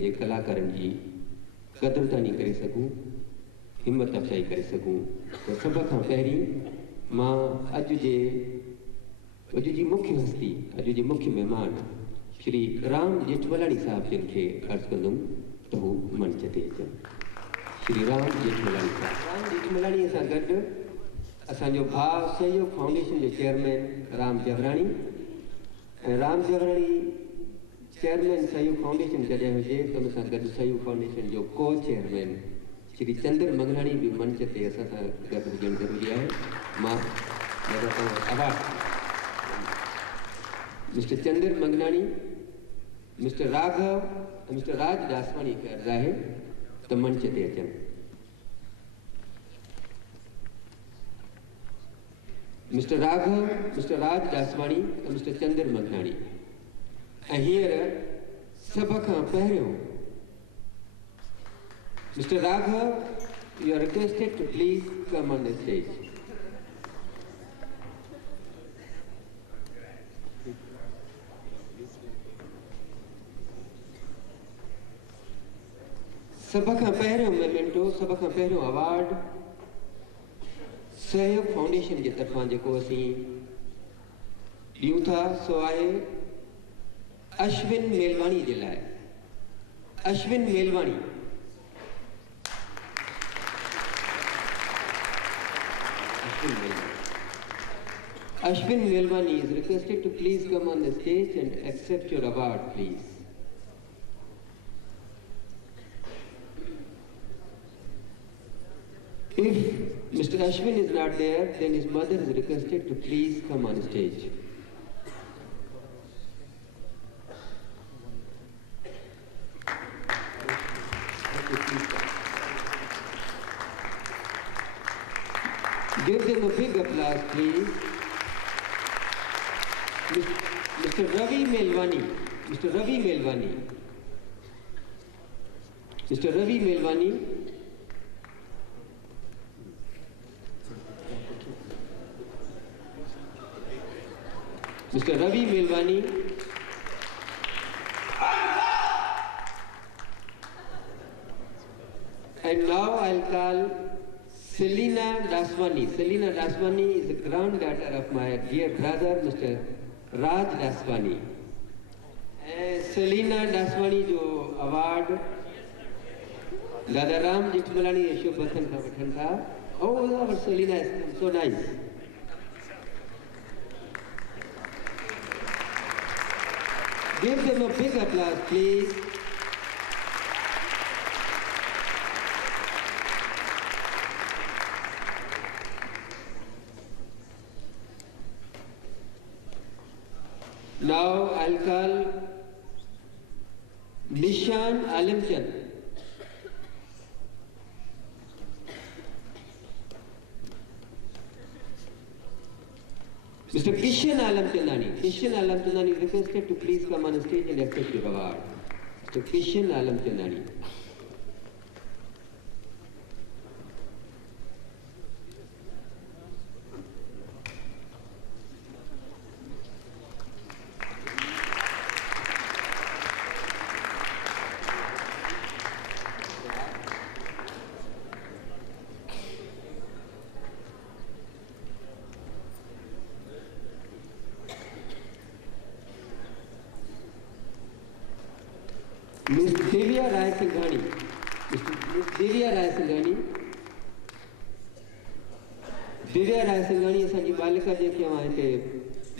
जे कलाकारनि जी क़दुरदानी करे सघूं, हिम्मत अफ़जाई करे सघूं। तो सभ खां पहिरीं मां अॼु जी मुख्य हस्ती, अॼु जे मुख्य मेहमान श्री राम जेठमलानी साहब जिन खे अर्ज़ु कंदुमि त हू मंच ते अचनि। श्री राम जेठमलानी साहब। राम जेठमलानीअ सां गॾु असांजो भाउ सहयोग फाउंडेशन जो चेयरमैन राम जवराणी ऐं राम जवराणी चेयरमैन सहयोग फाउंडेशन जॾहिं हुजे त उन सां गॾु सहयोग फाउंडेशन जो को चेयरमैन श्री चंद्र मंगलानी भी मंच ते असां सां गॾु हुजणु ज़रूरी आहे। मां award mister Chandra Mangalani, mister Raghav ऐं मिस्टर राज दासवाणी खे अर्ज़ु आहे त मंच ते अचनि। मिस्टर राघव, मिस्टर राज दासवाणी ऐं मिस्टर चंद्र मंगलानी। ऐं हींअर सभ खां पहिरियों mister Raghav, you are requested to please come on the stage. सभ खां पहिरियों मेमेंटो, सभ खां पहिरियों अवार्ड सहयोग फाउंडेशन जे तरफ़ां जेको असीं ॾियूं था सो आहे अश्विन मेलवाणी जे लाइ। अश्विन Melwani. Ashwin Melwani is requested to please come on the stage and accept your award, please. If Mr. Ashwin is not there, then his mother is requested to please come on stage. Give them a big applause, please. Mr. Ravi Melwani. Mr. Ravi Melwani. Mr. Ravi Melwani. Mr. Ravi Melwani. And now I'll call Selina Daswani. Selina Daswani is the granddaughter of my dear brother, Mr. Raj Daswani. Selina Daswani जो अवार्ड दादा राम जेठमलानी यशोब बच्चन का वठन था। Oh, our Selina is so nice. Give them a big applause, please. Now I'll call Nishan Alamchand. Mr. Kishan Alamchandani. Kishan Alamchandani is requested to please come on stage and accept your award. Mr. Kishan Alamchandani. Miss Devya Rai Singhani. Miss Devya Rai Singhani. Devya Rai Singhani असांजी बालिका जेकी मां हिते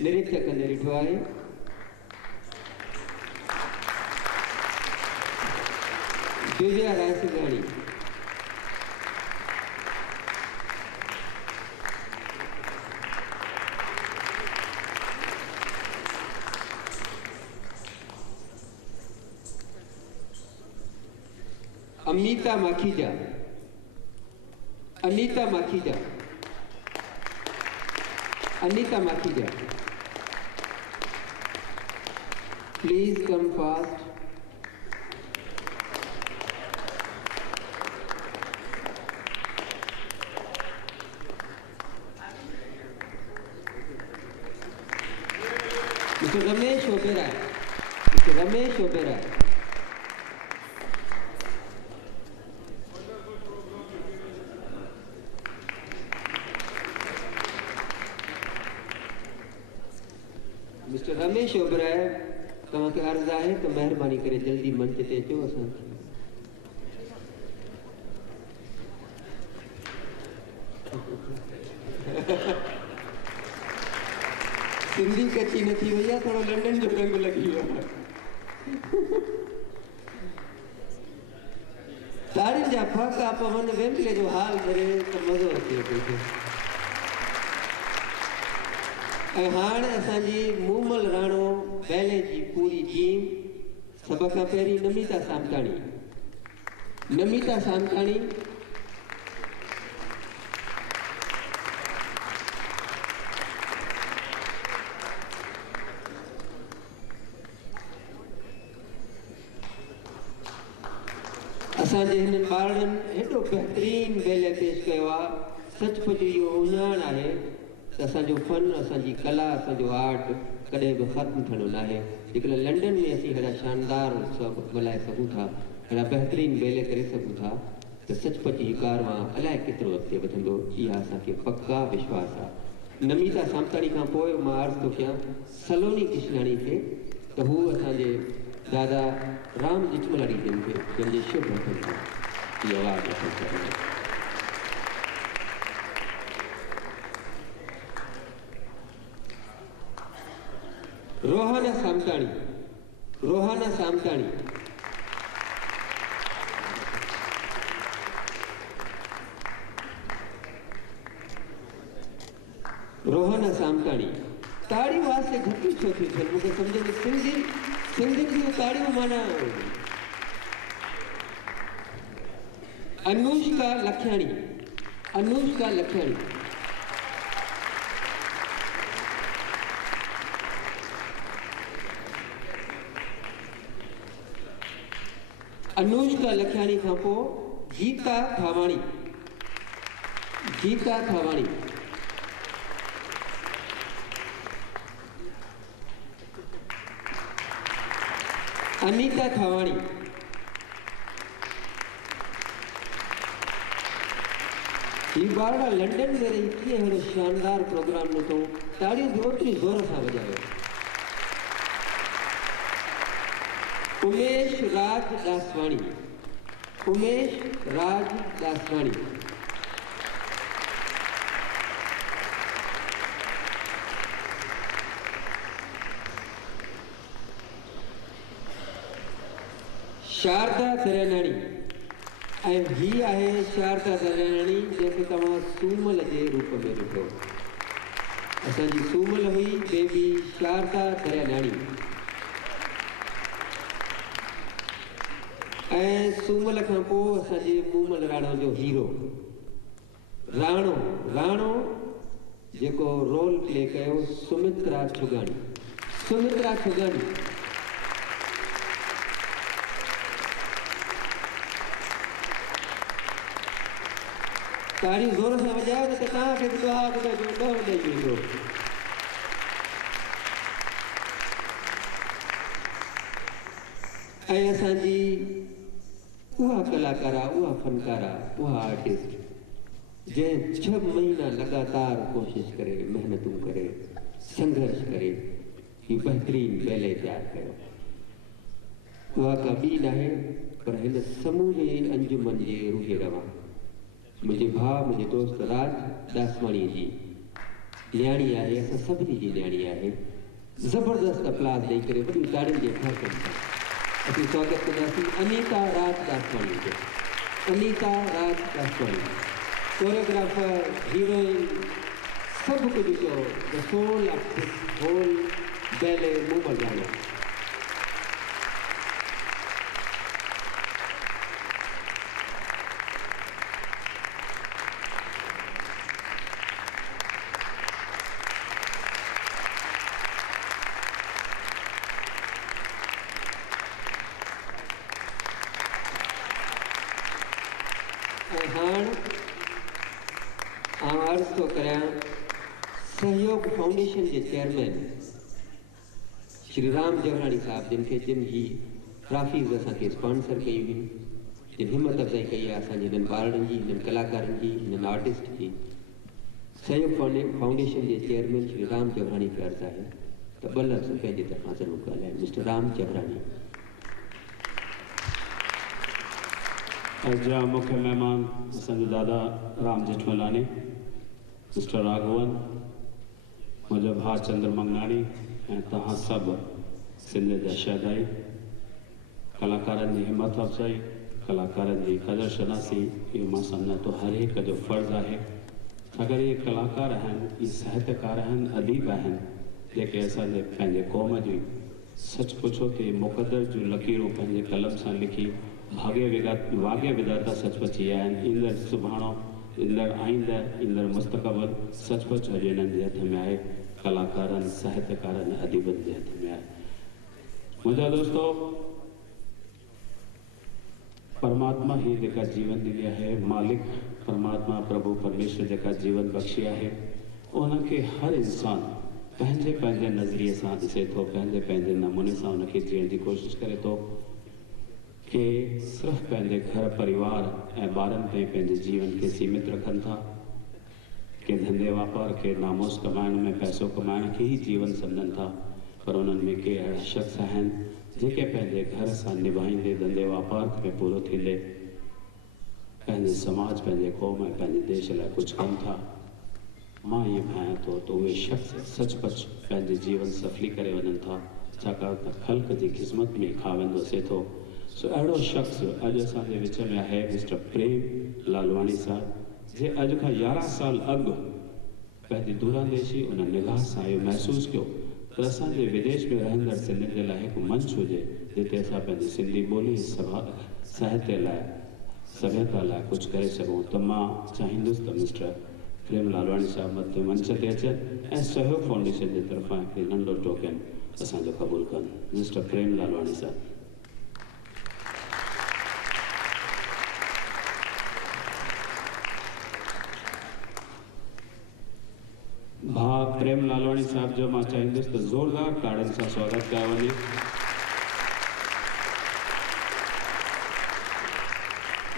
निरीक्षक कंदे ॾिठो आहे। Devya Rai Singhani. Anita Makhija. Anita Makhija. Anita Makhija. Please come fast. Mr. Ramesh Oberoi. Mr. Ramesh Oberoi. Mister Ramesh ओबराय तव्हांखे अर्ज़ आहे त महिरबानी करे जल्दी मंच ते अचो। असां सिंधी कची न थी वई आहे, थोरो लंडन जो रंग लॻी वियो आहे। ताड़ियुनि जा फाका पवन वेम्बले जो हाल करे त मज़ो अचे पियो। ऐं हाणे असांजी मूमल राणो बैले जी पूरी टीम, सभ खां पहिरीं नमिता सामताणी। नमिता सामताणी असांजे हिननि ॿारनि हेॾो बहितरीन बैले पेश कयो आहे। सचमुच इहो उञाण आहे त असांजो फन, असांजी कला, असांजो आर्ट कॾहिं बि ख़त्म थियणो न आहे। जेकॾहिं लंडन में असीं हेॾा शानदार सभु मल्हाए सघूं था, हेॾा बहितरीन बैले करे सघूं था, त सचमुच जी कारवां अलाए केतिरो अॻिते वधंदो, इहा असांखे पक्का विश्वास आहे। नमिता सामताणी खां पोइ मां अर्ज़ु थो कयां सलोनी कृष्णाणी खे त हू असांजे दादा राम जिठमलाणी जिन खे जंहिंजे शुभ हथनि सां इहा आवाज़ हासिलु कई। रोहाना सामताणी। रोहाना सामताणी रोहाना सामताणी ताड़ियूं वास्ते घटि छो थी थियनि, मूंखे सम्झ में सिंधियुनि जूं ताड़ियूं माना। अनुष्का लखयाणी। अनुष्का लखयाणी अनुष्का लखयाणी खां पोइ गीता थावाणी। गीता थावाणी अनीता थावाणी। ही ॿार लंडन में रही कीअं अहिड़ो शानदार प्रोग्राम ॾिठो, ताड़ियूं बि ओतिरी ज़ोर सां वॼायो। उमेश राज दासवाणी। उमेश राज दासवाणी शारदा दरियानाणी। ऐं ही आहे शारदा दरियानाणी जंहिंखे तव्हां सूमल जे रूप में ॾिठो। असांजी सूमल हुई बेबी शारदा दरियानाणी। ऐं सूमल खां पोइ असांजे मूमल राणो जो हीरो राणो। राणो जेको रोल प्ले कयो सुमित्रा छुगाणी। सुमित्रा छुगाणी ताड़ी ज़ोर सां वॼायो न त तव्हांखे बि दुआ ॿुधाइजो, ॾह ॾेई वेंदो। ऐं असांजी उहा कलाकारा, उहा फनकारा, उहा आर्टिस्ट जंहिं 6 महीना लगातार कोशिश करे, मेहनतूं करे, संघर्ष करे ही बहितरीन बैले तैयार कयो, उहा का ॿी न आहे पर हिन समूरे अंजुमन जे रूहे रवां मुझे भाउ, मुझे दोस्त राज दासवाणी जी न्याणी आहे। असां सभिनी जी न्याणी आहे। ज़बरदस्त अपलास ॾेई करे वॾियूं ताड़ियुनि जे ख़ातिर सां असीं स्वागत कंदासीं अनीता राज दासवाणी जो। अनीता राज दासवाणी कोरियोग्राफर, हीरोइन, सभु कुझु जो the soul of this whole ballet Moomal Rano. Sahyog foundation के चेयरमैन श्री राम जवराणी साहब जिन ही ट्रॉफीज़ असांखे स्पॉन्सर कयूं हुयूं, जिन हिम्मत अफ़ज़ाई कई आहे असांजे हिननि ॿारनि जी, हिननि कलाकारनि जी, हिननि आर्टिस्ट जी। सहयोग फाउंडेशन के चेयरमैन श्री राम जवराणी खे अर्ज़ु आहे त तो 2 लफ़्ज़ पंहिंजे तरफ़ां ज़रूरु ॻाल्हाइनि। मिस्टर राम चवरानी। अॼु जा मुख्य मेहमान असांजो दादा राम जेठमलानी, मिस्टर राघवन, मुंहिंजो भाउ चंद्र मंगनानी ऐं तव्हां सभु सिंध जा शहदाई, कलाकारनि जी हिम्मत अफ़ज़ाई, कलाकारनि जी क़दुरु शनासी, इहो मां सम्झां थो हर हिक जो फ़र्ज़ु आहे। अगरि इहे कलाकार आहिनि, इहे साहित्यकार आहिनि, अदीब आहिनि, जेके असांजे पंहिंजे क़ौम जी सच पुछो त मुक़दर जूं लकीरूं पंहिंजे कलम सां लिखी वाॻे विधाता सचपच इहे आहिनि। ईंदड़ सुभाणे, ईंदड़ आईंदड़, ईंदड़ मुस्तक़बिल सचपच अॼु इन्हनि जे हथ में आहे, कलाकारनि, साहित्यकारनि, अदीबनि जे हथ में आहे। मुंहिंजा दोस्तो, परमात्मा ही जेका जीवन ॾिनी आहे, मालिक परमात्मा प्रभु परमेश्वर जेका जीवन बख़्शी आहे, उनखे हर इंसान पंहिंजे पंहिंजे नज़रिए सां ॾिसे थो, पंहिंजे पंहिंजे नमूने सां उनखे जीअण जी कोशिशि करे थो। के सिर्फ़ु पंहिंजे घर परिवार ऐं ॿारनि ताईं पंहिंजे जीवन खे सीमित रखनि था, के धंधे वापार के नामोस कमाइण में, पैसो कमाइण खे ई जीवन सम्झनि था। पर उन्हनि में के अहिड़ा शख़्स आहिनि जेके पंहिंजे घर सां निभाईंदे, धंधे वापार में पूरो थींदे, पंहिंजे समाज, पंहिंजे क़ौम ऐं पंहिंजे देश लाइ कुझु कनि था। मां इएं भायां थो त उहे शख़्स सचपच पंहिंजे जीवन सफली करे वञनि था, छाकाणि त ख़ल्क़ जी ख़िदमत में खाविंदो अचे थो। सो अहिड़ो शख़्स अॼु असांजे विच में आहे मिस्टर प्रेम लालवानी साहिबु, जे अॼु खां 11 साल अॻु पंहिंजी दूरांदेशी उन निगाह सां इहो महसूसु कयो त असांजे विदेश में रहंदड़ सिंधियुनि जे लाइ हिकु मंच हुजे जिते असां पंहिंजी सिंधी ॿोली साहित्य लाइ, सभ्यता लाइ कुझु करे सघूं। त मां चाहींदुसि त मिस्टर प्रेम लालवानी साहिबु मथे मंच ते अचनि ऐं सहयोग फाउंडेशन जे तरफ़ां हिकिड़ी नंढो टोकन असांजो क़बूलु कनि। मिस्टर प्रेम लालवानी साहिबु। भाउ प्रेम लालवानी साहिब जो मां चाहींदुसि त ज़ोरदार ताड़ियुनि सां स्वागत कयो वञे।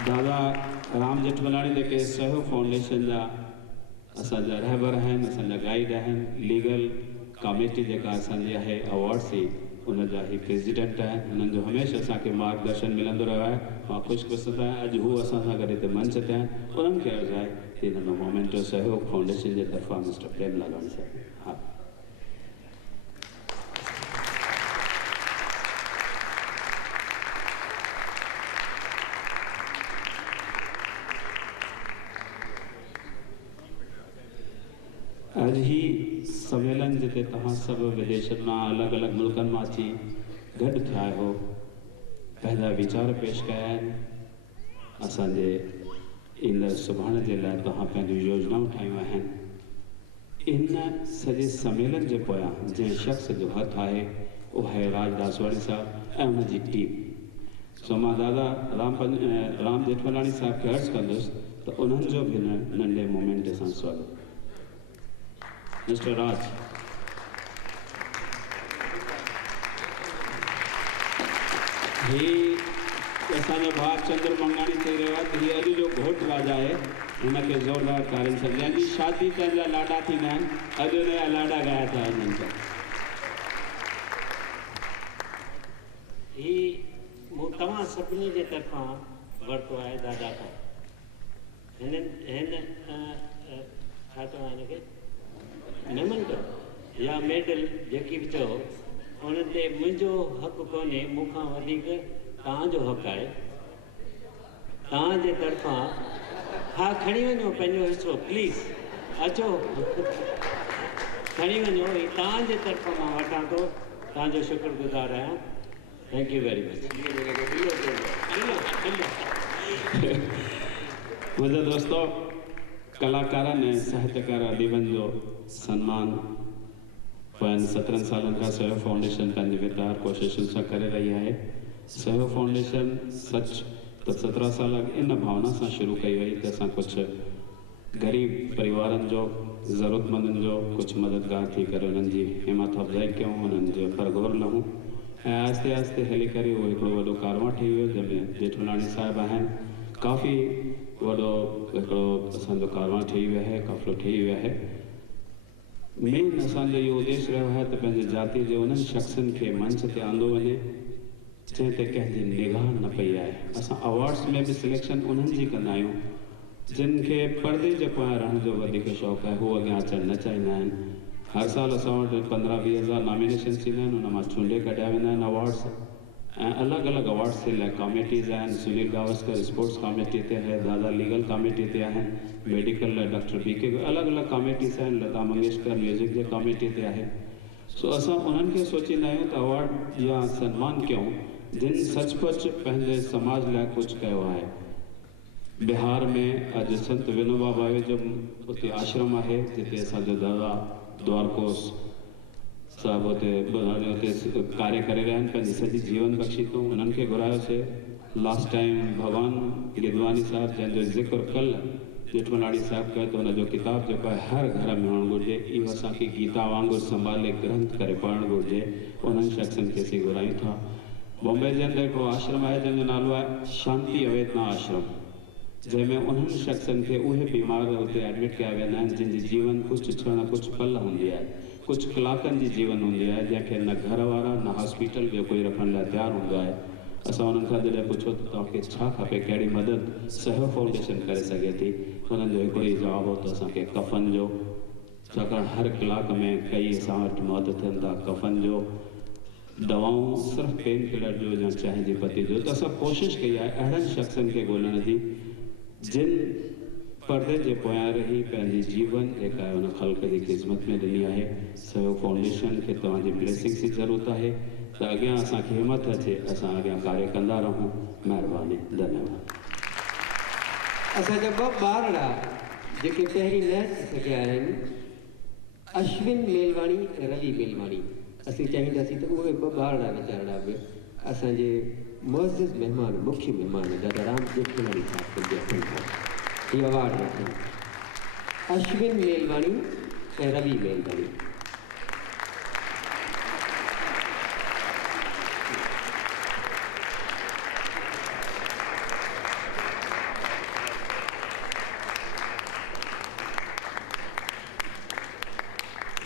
दादा राम जेठमलानी जेके सहयोग फाउंडेशन जा असांजा रहबर आहिनि, असांजा गाइड आहिनि, लीगल कमेटी जेका असांजी आहे अवॉर्ड्स जी, उनजा ही प्रेसिडेंट आहिनि। उन्हनि जो हमेशह असांखे मार्गदर्शन मिलंदो रहियो आहे। मां ख़ुशकिस्मत आहियां अॼु हू असां सां गॾु हिते मंच ते आहिनि। उन्हनि खे अर्ज़ु आहे कि हिन मोमेंटो सहयोग फाउंडेशन जे तरफ़ां मिस्टर प्रेम लालवानी साहिबु। हा, अॼु ही सम्मेलन जिते तव्हां सभु विदेशनि मां, अलॻि अलॻि मुल्कनि मां अची गॾु थिया आहियो, पंहिंजा वीचार पेश कया आहिनि। असांजे ईंदड़ सुभाणे जे लाइ तव्हां पंहिंजूं योजनाऊं ठाहियूं आहिनि। इन सॼे सम्मेलन जे पोयां जंहिं शख़्स जो हथु आहे उहो आहे राज दासवाणी साहिबु ऐं उनजी टीम। सो मां दादा राम जेठमलानी साहिब खे अर्ज़ु कंदुसि त उन्हनि जो बि नंढे मोमेंट सां स्वागत। मिस्टर राज। ही असांजो भाउ चंद्र मंगनानी चई रहियो आहे त हीउ अॼु जो घोटु राजा आहे, हुनखे ज़ोरदार ताड़ियुनि सां, जंहिंजी शादी तंहिंजा लाॾा थींदा आहिनि, अॼु हुनजा लाॾा ॻाया था वञनि था। ही मूं तव्हां सभिनी जे तरफ़ां वरितो आहे दादा खां। हिन छा चवां हिनखे मेमेंटो या मेडल जेकी बि चओ, उन ते मुंहिंजो हक़ु कोन्हे, मूंखां वधीक तव्हांजो हक़ु आहे। तव्हांजे तरफ़ां हा खणी वञो पंहिंजो हिसो, प्लीज़ अचो खणी वञो। ही तव्हांजे तरफ़ां मां वठां थो, तव्हांजो शुक्रगुज़ार आहियां। Thank you very much. मुंहिंजा दोस्तो, कलाकारनि ऐं साहित्यकार अदीबनि जो सम्मान पोयनि 17 सालनि खां सहयोग फाउंडेशन पंहिंजी वितार कोशिशुनि सां करे रही आहे। सहयोग फाउंडेशन सच त 17 साल इन भावना सां शुरू कई वई त असां कुझु ग़रीब परिवारनि जो, ज़रूरतमंदनि जो कुझु मददगार थी करे उन्हनि जी हिम्मत अफ़ज़ाई कयूं, उन्हनि जो परगोर लहूं ऐं आहिस्ते आहिस्ते हली करे उहो हिकिड़ो वॾो कारवां ठही वियो, जंहिंमें जेठमलानी साहिबु आहिनि। काफ़ी वॾो हिकिड़ो असांजो कारवां ठही वियो आहे, क़ाफ़िलो ठही वियो आहे। मेन असांजो इहो उद्देश्य रहियो आहे त पंहिंजे जाति जे उन्हनि शख़्सनि खे मंच ते आंदो वञे जंहिं ते कंहिंजी निगाह न पई आहे। असां अवार्ड्स में बि सिलेक्शन उन्हनि जी कंदा आहियूं जिन खे पर्दे जे पोयां रहण जो वधीक शौक़ु आहे, हू अॻियां अचणु न चाहींदा आहिनि। हर साल असां वटि 15-20 हज़ार नॉमिनेशन्स ईंदा आहिनि, उन मां चूंडे कढिया वेंदा आहिनि अवार्ड्स, ऐं अलॻि अलॻि अवार्ड्स जे लाइ कमेटीज़ आहिनि। सुनील गावस्कर स्पोर्ट्स कमेटी ते आहे, दादा लीगल कमेटी ते आहिनि, मेडिकल लाइ डॉक्टर BK, अलॻि अलॻि कमेटीज़ आहिनि, लता मंगेशकर म्यूज़िक जे कमेटी ते आहे। सो असां उन्हनि खे सोचींदा आहियूं त अवार्ड या सन्मान कयूं जिन सचपच पंहिंजे समाज लाइ कुझु कयो आहे। बिहार में अॼु संत विनोबा भावे जो उते आश्रम आहे जिते असांजो दादा द्वारकोस साहब उते कार्य करे रहिया आहिनि, पंहिंजी सॼी जीवन बख़्शी तूं उन्हनि खे घुरायोसीं। लास्ट टाइम भगवान गिदवानी साहब जंहिंजो ज़िक्र कल्ह जेठमलाणी साहब कयो त हुनजो किताब जेको आहे हर घर में हुअणु घुरिजे, इहो असांखे गीता वांगुरु संभाले ग्रंथ करे पढ़णु घुरिजे। उन्हनि शख़्सनि खे असीं घुरायूं था। बॉम्बे जे अंदरि हिकिड़ो आश्रम आहे जंहिंजो नालो आहे शांति अवेदना आश्रम, जंहिंमें उन्हनि शख़्सनि खे उहे बीमार उते एडमिट कया वेंदा आहिनि जिन जी जीवन कुझु छह न कुझु पल हूंदी आहे, कुझु कलाकनि जी जीवन हूंदी आहे, जंहिंखे न घर वारा न हॉस्पिटल जो कोई रखण लाइ तयारु हूंदो आहे। असां उन्हनि खां जॾहिं पुछो त तव्हांखे छा खपे, कहिड़ी मदद सहयोग फाउंडेशन करे सघे थी, हुननि जो हिकिड़ो ई जवाबु हो त असांखे कफ़न जो, छाकाणि हर कलाक में कई असां वटि मौत थियनि था, कफ़न जो, दवाऊं सिर्फ़ु पेन किलर जो या चांहि जी पती जो। त असां कोशिशि कई आहे अहिड़नि शख़्सनि खे ॻोल्हण जी जिन पर्दे जे पोयां रही पंहिंजी जीवन जेका आहे उन ख़ल्क़ जी ख़िदमत में ॾिनी आहे। सहयोग फाउंडेशन खे तव्हांजी ब्लेसिंग्स जी ज़रूरत आहे त अॻियां असांखे हिमत अचे, असां अॻियां कार्य कंदा रहूं। महिरबानी, धन्यवाद। असांजा ॿ ॿारड़ा जेके पहिरीं न थी सघिया आहिनि, अश्विन मेलवाणी ऐं रवि मेलवाणी, असीं चाहींदासीं त उहे ॿ ॿारड़ा वीचारड़ा बि असांजे मुअज़्ज़िज़ महिमान, मुख्य महिमान दादा राम जेठमलाणी साहब जे हथनि खां इहो अवार्ड वठनि। अश्विन मेलवाणी ऐं रवि मेलवाणी।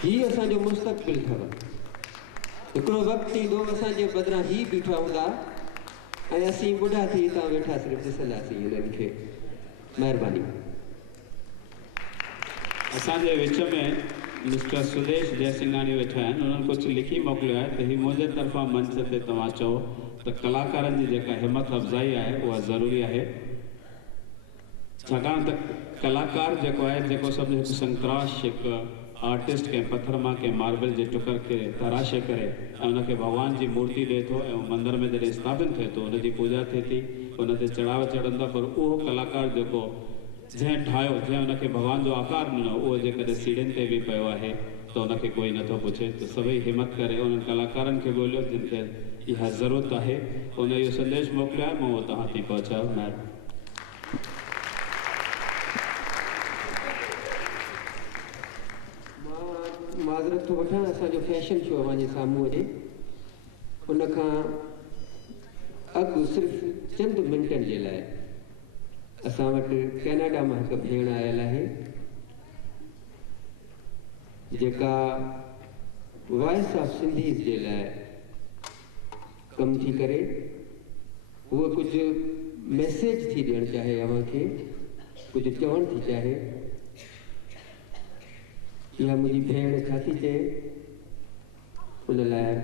ही असांजो मुस्तक़बिल अथव। हिकिड़ो वक़्तु ईंदो असांजे बदिरां ही बीठा हूंदा ऐं असीं ॿुढा थी हितां वेठा सिर्फ़ु ॾिसंदासीं हिननि खे। महिरबानी। असांजे विच में मिस्टर सुदेश जयसिंघानी वेठा आहिनि, उन्हनि कुझु लिखी मोकिलियो आहे त ही मुंहिंजे तरफ़ां मंच ते तव्हां चओ त कलाकारनि जी जेका हिमत अफ़ज़ाई आहे उहा ज़रूरी आहे, छाकाणि त कलाकार जेको आहे, जेको सभु हिकु संतराश, हिकु आर्टिस्ट कंहिं पत्थर मां कंहिं मार्बल जे टुकर खे तराशे करे ऐं उनखे भॻवान जी मूर्ति ॾिए थो ऐं मंदर में जॾहिं स्थापित थिए थो उनजी पूॼा थिए थी, उन ते चढ़ावा चढ़ंदा, पर उहो कलाकार जेको जंहिं ठाहियो, जंहिं उनखे भॻवान जो आकार ॾिनो, उहो जेकॾहिं सीढ़ियुनि ते बि पियो आहे त उनखे कोई नथो पुछे। त सभई हिमत करे उन्हनि कलाकारनि खे ॻोल्हियो जिन खे इहा ज़रूरत आहे। उन इहो संदेश मोकिलियो आहे, मां उहो तव्हां ताईं पहुचायो। महिरबानी। माज़रत थो वठां, असांजो फैशन शो अवांजे साम्हूं अचे, उनखां अॻु सिर्फ़ु चंद मिंटनि जे लाइ असां वटि कैनेडा मां हिकु भेण आयल आहे जेका वॉइस ऑफ सिंधीज़ जे लाइ कमु थी करे उहा कुझु मैसेज थी ॾियणु चाहे, अव्हांखे कुझु चवणु थी चाहे। इहा मुंहिंजी भेण छा थी चए, उन लाइ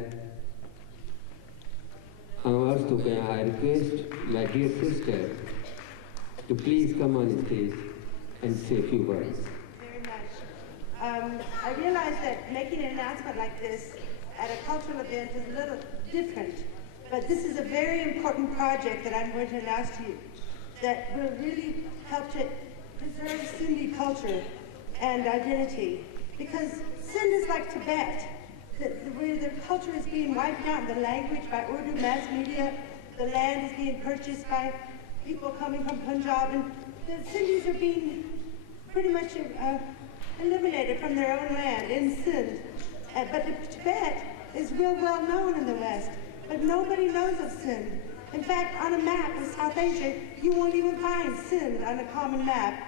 आउं अर्ज़ु थो कयां, I request my dear sister to please come on stage and say a few words. Very much. I realize that making an announcement like this at a cultural event is a little different, but this is a very important project that I'm going to announce to you that will really help to preserve Sindhi culture and identity, because Sindh is like Tibet, where the culture is being wiped out, the language by Urdu mass media, the land is being purchased by people coming from Punjab, and the Sindhis are being pretty much eliminated from their own land in Sindh. But Tibet is real well known in the West, but nobody knows of Sindh. In fact, on a map of South Asia, you won't even find Sindh on a common map.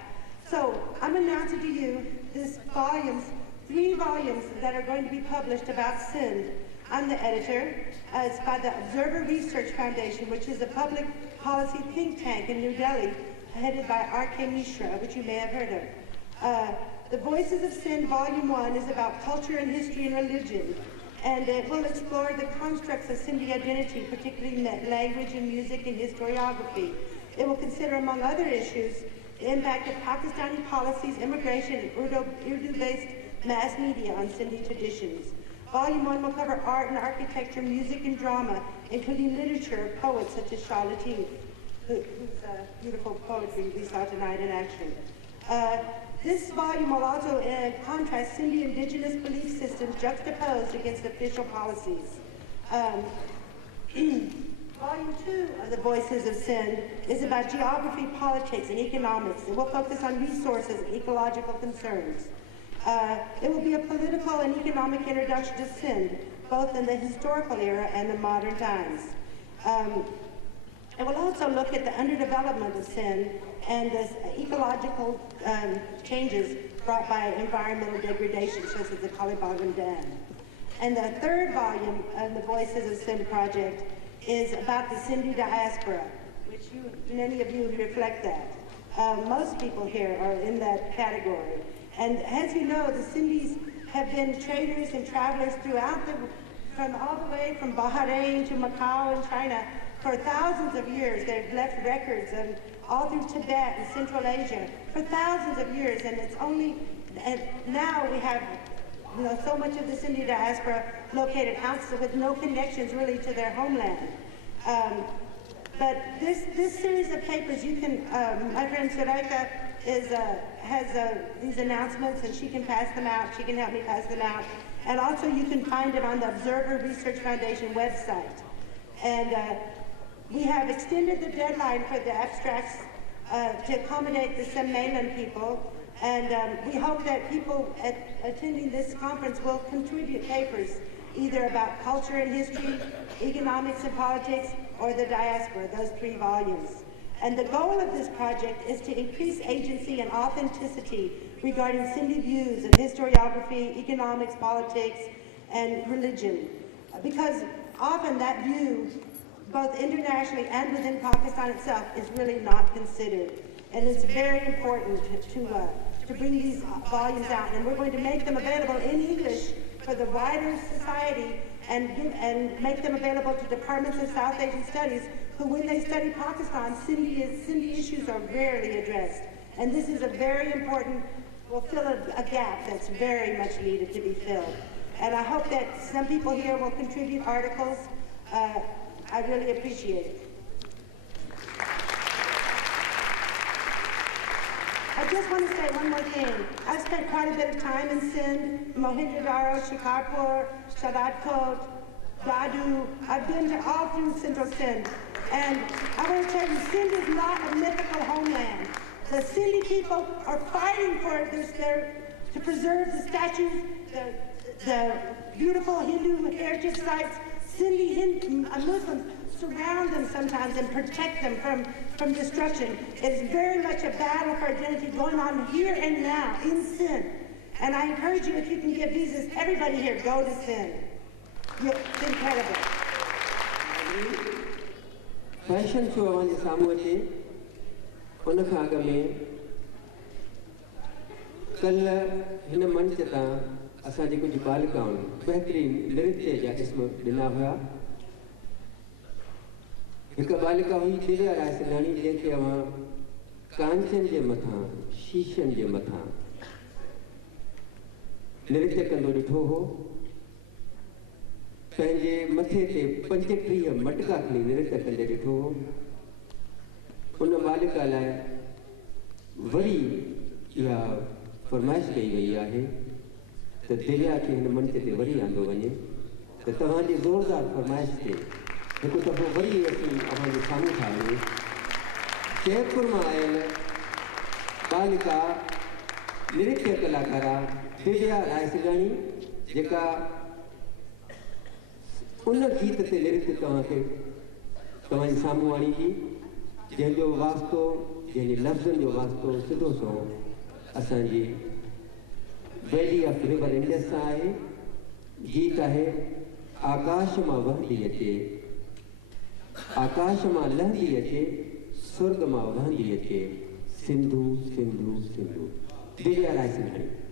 So I'm announcing to you this volume 3 volumes that are going to be published about Sindh. I'm the editor. It's by the Observer Research Foundation, which is a public policy think tank in New Delhi, headed by R.K. Mishra, which you may have heard of. The Voices of Sindh, Volume 1, is about culture and history and religion, and it will explore the constructs of Sindhi identity, particularly language and music and historiography. It will consider, among other issues, the impact of Pakistani policies, immigration, and Urdu-based mass media on Sindhi traditions. Volume 1 will cover art and architecture, music and drama, including literature of poets such as Shah Latif, whose beautiful poetry we saw tonight in action. This volume will also contrast Sindhi indigenous belief systems juxtaposed against official policies. Volume 2 of the Voices of Sindh is about geography, politics, and economics. It will focus on resources and ecological concerns. It will be a political and economic introduction to Sindh, both in the historical era and the modern times. It will also look at the underdevelopment of Sindh and the ecological changes brought by environmental degradation, such as the Kalibagan Dam. And the third volume of the Voices of Sindh project is about the Sindhi diaspora, which many of you reflect that. Most people here are in that category. And as you know, the Sindhis have been traders and travelers throughout from all the way from Bahrain to Macau and China for thousands of years. They've left records and all through Tibet and Central Asia for thousands of years. And it's only, and now we have so much of the Sindhi diaspora located outside with no connections really to their homeland. But this series of papers, you can, my friend Sureika has these announcements, and she can pass them out. She can help me pass them out. And also you can find it on the Observer Research Foundation website. And we have extended the deadline for the abstracts to accommodate the Semmelan people. And we hope that people attending this conference will contribute papers either about culture and history, economics and politics, or the diaspora, those 3 volumes. And the goal of this project is to increase agency and authenticity regarding Sindhi views of historiography, economics, politics, and religion. Because often that view, both internationally and within Pakistan itself, is really not considered. And it's very important to bring these volumes out. And we're going to make them available in English for the wider society and make them available to departments of South Asian Studies who, when they study Pakistan, Sindhi issues are rarely addressed. And this is a very important, will fill a gap that's very much needed to be filled. And I hope that some people here will contribute articles. I really appreciate it. I just want to say one more thing. I've spent quite a bit of time in Sindh, Mohenjo-daro, Shikarpur, Shadadkot, Dadu. I've been to all through central Sindh. And I want to tell you, Sindh is not a mythical homeland. The Sindhi people are fighting for to preserve the statues, the beautiful Hindu heritage sites. Sindhi Muslims surround them sometimes and protect them from destruction. It's very much a battle for identity going on here and now in Sindh. And I encourage you, if you can get visas, everybody here, go to Sindh. It's incredible. Fashion show अवां जे साम्हूं अचे उन खां अॻु में कल्ह हिन मंच तां असांजी कुझु बालिकाउनि बहितरीन नृत्य जा क़िस्म ॾिना हुआ। हिकु बालिका हुई दिव्या रायसिंघाणी, जंहिंखे अवां कांचन जे मथां, शीशनि जे मथां नृत्य कंदो ॾिठो हो। पंहिंजे मथे ते 35 मटका खणी नृत्य कंदे ॾिठो हो। उन बालिका लाइ वरी इहा फरमाइश कई वई आहे त दिव्या खे हिन मंच ते वरी आंदो वञे। त तव्हांजी ज़ोरदार फरमाइश ते हिकु दफ़ो वरी असीं अव्हांजे साम्हूं था आहियूं। जयपुर मां आयल बालिका नृत्य कलाकारा दिव्या रायसिंघाणी, जेका उन गीत ते नृत्य तव्हांजे साम्हूं आणींदी, जंहिंजो वास्तो, जंहिंजे लफ़्ज़नि जो वास्तो सिधो सो असांजी वैली ऑफ रिवर इंडस सां आहे। गीत आहे आकाश मां वहंदी अचे, आकाश मां लहंदी अचे, स्वर्ग मां वहंदी अचे, सिंधु सिंधु सिंधु। दिव्या राय सिंघाणी।